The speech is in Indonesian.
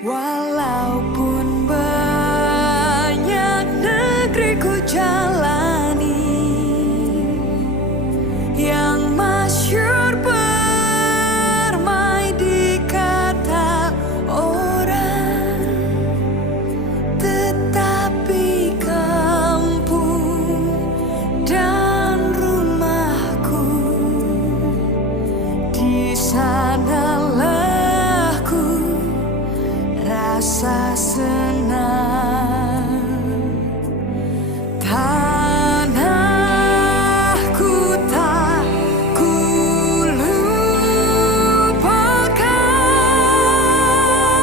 Walaupun banyak negeri ku jalani, yang masyhur permai di kata orang, tetapi kampung dan rumahku, di sanalah ku rasa